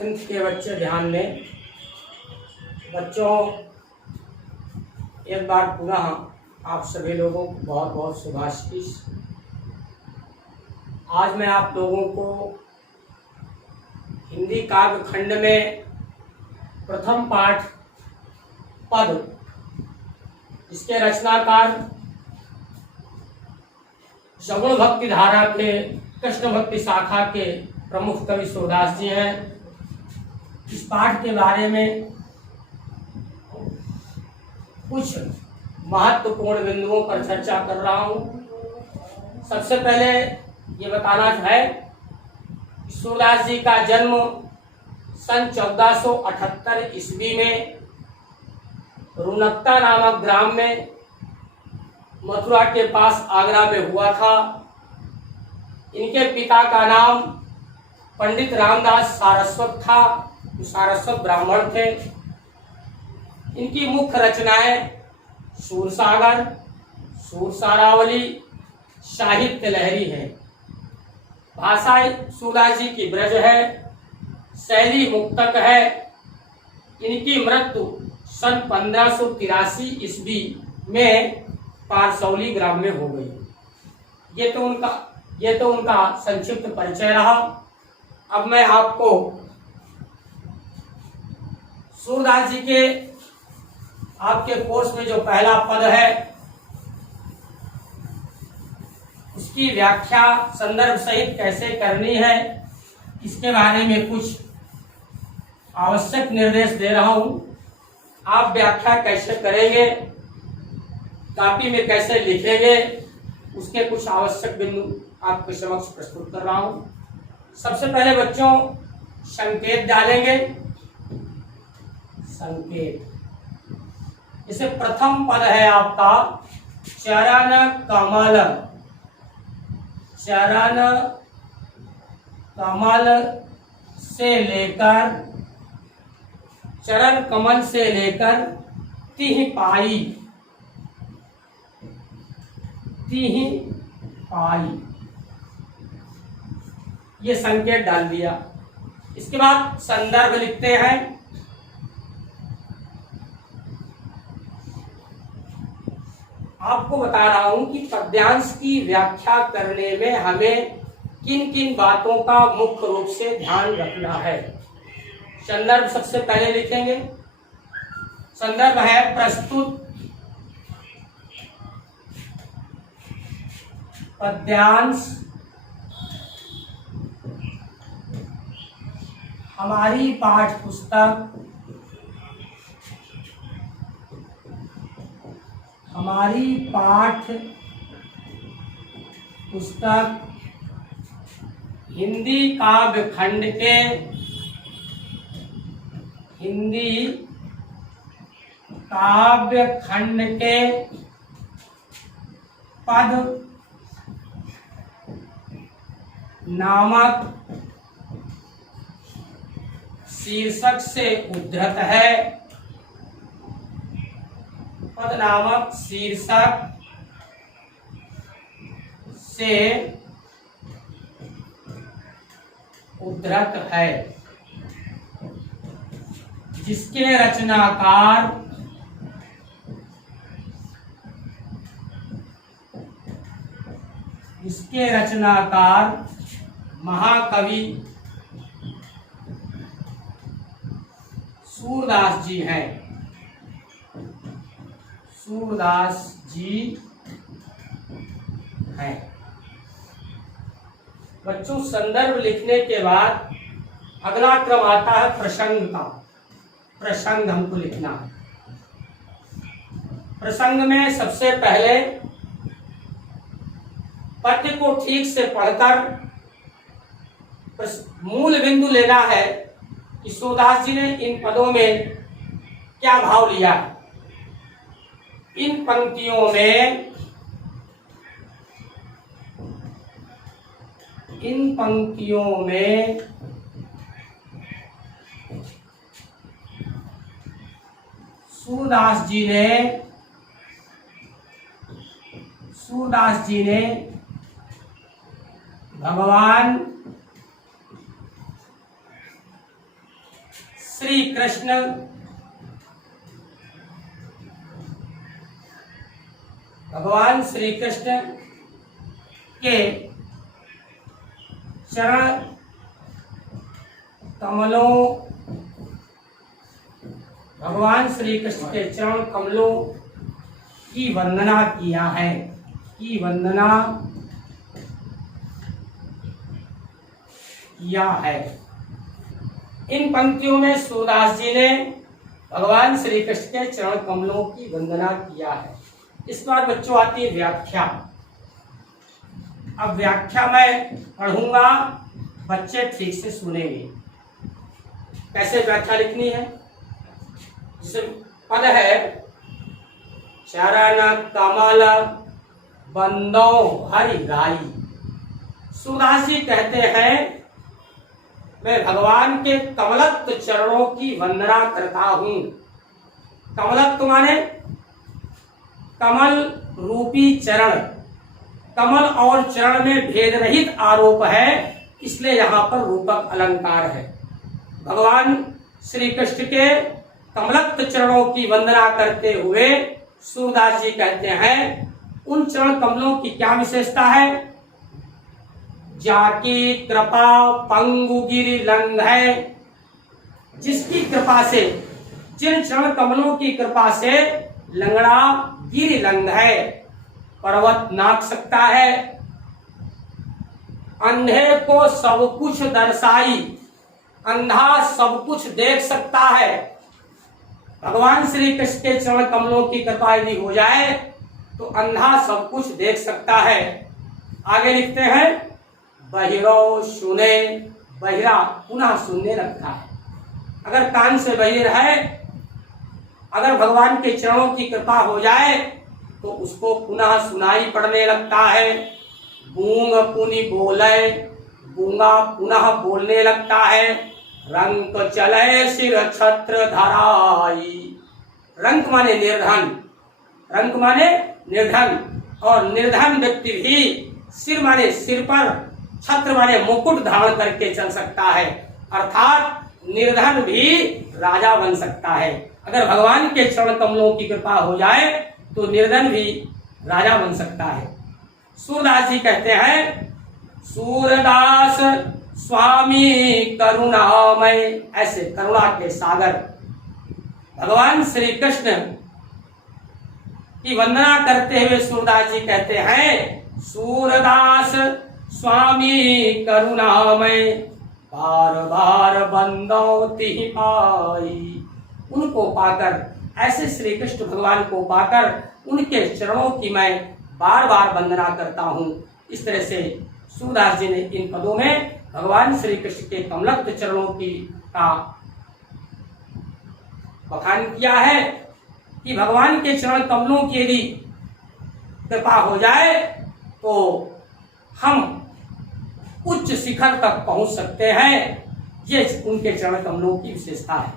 10th के बच्चे ध्यान दें। बच्चों, एक बार पुनः आप सभी लोगों को बहुत बहुत शुभाशीष। आज मैं आप लोगों को हिंदी काव्य खंड में प्रथम पाठ पद, इसके रचनाकार सगुण भक्ति धारा के कृष्ण भक्ति शाखा के प्रमुख कवि सूरदास जी हैं। इस पाठ के बारे में कुछ महत्वपूर्ण बिंदुओं पर चर्चा कर रहा हूं। सबसे पहले ये बताना है कि सूरदास जी का जन्म सन 1478 ईस्वी में रुनकता नामक ग्राम में मथुरा के पास आगरा में हुआ था। इनके पिता का नाम पंडित रामदास सारस्वत था, सारस्वत ब्राह्मण थे। इनकी मुख्य रचनाएं सूरसागर, सूरसारावली, साहित्य लहरी है। भाषा सूरदास जी की ब्रज है, शैली मुक्तक है। इनकी मृत्यु सन 1583 ईस्वी में पारसौली ग्राम में हो गई। ये तो उनका संक्षिप्त परिचय रहा। अब मैं आपको सूरदास जी के आपके कोर्स में जो पहला पद है उसकी व्याख्या संदर्भ सहित कैसे करनी है, इसके बारे में कुछ आवश्यक निर्देश दे रहा हूं। आप व्याख्या कैसे करेंगे, कॉपी में कैसे लिखेंगे, उसके कुछ आवश्यक बिंदु आपके समक्ष प्रस्तुत कर रहा हूं। सबसे पहले बच्चों संकेत डालेंगे। संकेत, जैसे प्रथम पद है आपका चरण कमल। चरण कमल से लेकर, चरण कमल से लेकर तिह पाई, तिह पाई, ये संकेत डाल दिया। इसके बाद संदर्भ लिखते हैं। आपको बता रहा हूं कि पद्यांश की व्याख्या करने में हमें किन किन बातों का मुख्य रूप से ध्यान रखना है। संदर्भ सबसे पहले लिखेंगे। संदर्भ है प्रस्तुत पद्यांश हमारी पाठ्य पुस्तक, हमारी पाठ्य पुस्तक हिंदी काव्य खंड के, हिंदी काव्य खंड के पद नामक शीर्षक से उद्धृत है। पद नामक शीर्षक से उद्धृत है, जिसके रचनाकार महाकवि सूरदास जी हैं। सूरदास जी हैं। बच्चों, संदर्भ लिखने के बाद अगला क्रम आता है प्रसंग का। प्रसंग हमको लिखना है। प्रसंग में सबसे पहले पद्य को ठीक से पढ़कर मूल बिंदु लेना है कि सूरदास जी ने इन पदों में क्या भाव लिया। इन पंक्तियों में सूरदास जी ने भगवान श्री कृष्ण भगवान श्री कृष्ण के चरण कमलों, भगवान श्री कृष्ण के चरण कमलों की वंदना किया है, की वंदना किया है। इन पंक्तियों में सूरदास जी ने भगवान श्री कृष्ण के चरण कमलों की वंदना किया है। इस बार बच्चों आती है व्याख्या। अब व्याख्या मैं पढ़ूंगा, बच्चे ठीक से सुनेंगे। कैसे व्याख्या लिखनी है? जैसे पद है चरण कमल बंदो हरि गाई। सूरदास जी कहते हैं मैं भगवान के कमलत्व चरणों की वंदना करता हूं। कमलत्व माने कमल रूपी चरण, कमल और चरण में भेद रहित आरोप है, इसलिए यहां पर रूपक अलंकार है। भगवान श्री कृष्ण के कमलत्व चरणों की वंदना करते हुए सूरदास जी कहते हैं उन चरण कमलों की क्या विशेषता है? जाकी कृपा पंगु गिरि लंघ है, जिसकी कृपा से, जिन चरण कमलों की कृपा से लंगड़ा गिरि लंघ है, पर्वत नाप सकता है, अंधे को सब कुछ दर्शाई, अंधा सब कुछ देख सकता है। भगवान श्री कृष्ण के चरण कमलों की कृपा यदि हो जाए तो अंधा सब कुछ देख सकता है। आगे लिखते हैं बहिरो सुने, बहिरा पुनः सुनने लगता है। अगर कान से बहिर है, अगर भगवान के चरणों की कृपा हो जाए तो उसको पुनः सुनाई पड़ने लगता है। गूंग पुनि बोले, गूंगा पुनः बोलने लगता है। रंक चले सिर छत्र धराई, रंक माने निर्धन, रंक माने निर्धन, और निर्धन व्यक्ति भी सिर माने सिर पर, छत्र माने मुकुट धारण करके चल सकता है, अर्थात निर्धन भी राजा बन सकता है। अगर भगवान के चरण कमलों की कृपा हो जाए तो निर्धन भी राजा बन सकता है। सूरदास जी कहते हैं सूरदास स्वामी करुणामय, ऐसे करुणा के सागर भगवान श्री कृष्ण की वंदना करते हुए सूरदास जी कहते हैं सूरदास स्वामी करुणामय, बार बार बंदो तिहि पाई। उनको पाकर, ऐसे श्री कृष्ण भगवान को पाकर उनके चरणों की मैं बार बार वंदना करता हूँ। इस तरह से सूरदास जी ने इन पदों में भगवान श्री कृष्ण के कमलत्व चरणों की का बखान किया है कि भगवान के चरण कमलों की यदि कृपा हो जाए तो हम उच्च शिखर तक पहुंच सकते हैं। ये उनके चरण कमलों की विशेषता है।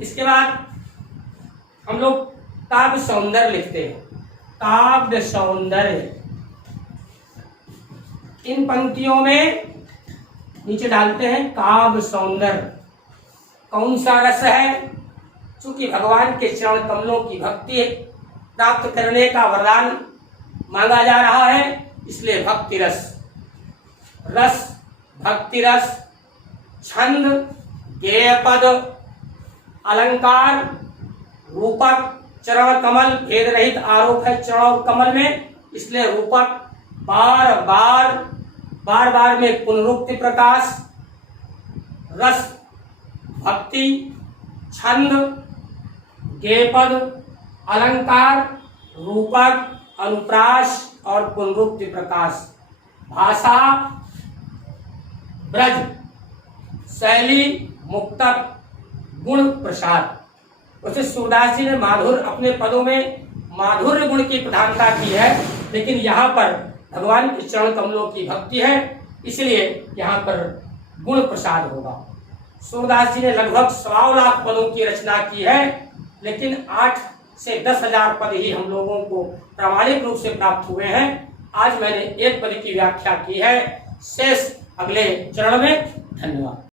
इसके बाद हम लोग काव्य सौंदर्य लिखते हैं। काव्य सौंदर्य, इन पंक्तियों में नीचे डालते हैं काव्य सौंदर्य। कौन सा रस है? चूंकि भगवान के चरण कमलों की भक्ति प्राप्त करने का वरदान मांगा जा रहा है, इसलिए भक्ति रस, रस भक्ति रस, छंद, गेय पद, अलंकार, रूपक, चरण कमल, भेद रहित आरोप है चरण और कमल में, इसलिए रूपक, बार बार में पुनरुक्ति प्रकाश, रस भक्ति, छंद, गेय पद, अलंकार, रूपक, अनुप्रास और पुनरुक्ति प्रकाश, भाषा ब्रज, शैली मुक्तक, गुण प्रसाद। वैसे सूरदास जी ने माधुर्य, अपने पदों में माधुर्य गुण की प्रधानता की है, लेकिन यहाँ पर भगवान के चरण कमलों की भक्ति है, इसलिए यहाँ पर गुण प्रसाद होगा। सूरदास जी ने लगभग 1.25 लाख पदों की रचना की है, लेकिन 8 से 10,000 पद ही हम लोगों को प्रामाणिक रूप से प्राप्त हुए हैं। आज मैंने एक पद की व्याख्या की है। शेष अगले चरण में। धन्यवाद।